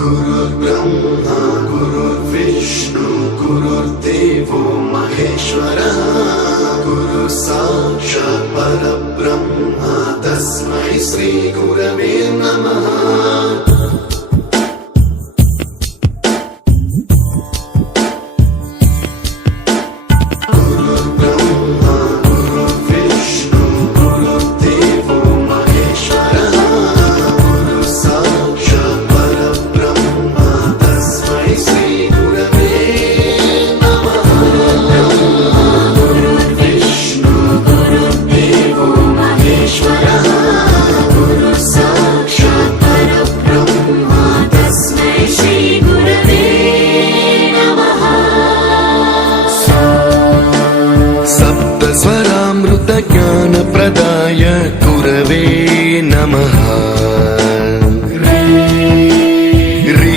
गुरुर्ब्रह्मा गुरुर्विष्णु गुरुर्देवो महेश्वरः गुरु साक्षात् परब्रह्म तस्मै श्री गुरवे नमः। ज्ञानप्रदाय गुरवे नमः।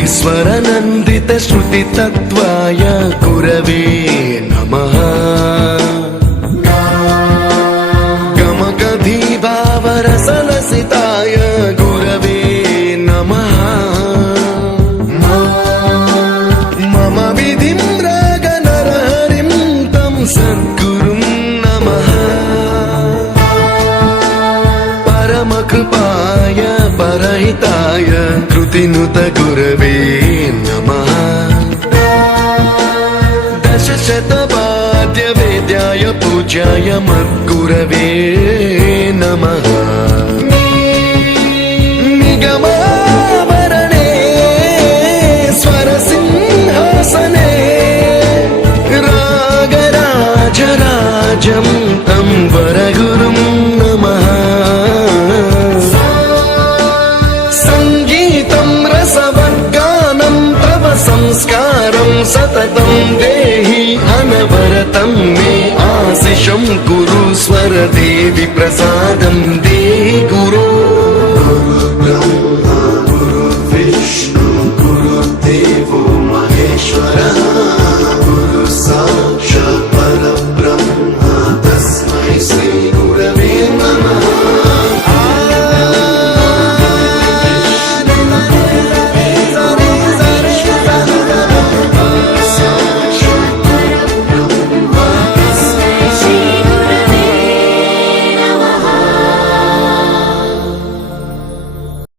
ईश्वरनन्दित श्रुतितत्त्वाय गुरवे नमः। गमगधीभावरसलसिताय गुरवे नमः। मम विधिं रागनरहरिं तं सद्गुरुं नमः। परमकृपाय परहिताय कृतिनुत गुरवे नमः। दशशतवाद्यवेद्याय पूज्याय मद्गुरवे नमः। निगमावरणे स्वरसिंहासने रागराजराजं तं वरगुरुं नमः। संस्कारं सततं देहि अनवरतं मे आशिषं गुरु स्वरदेवि प्रसादं देहि गुरो।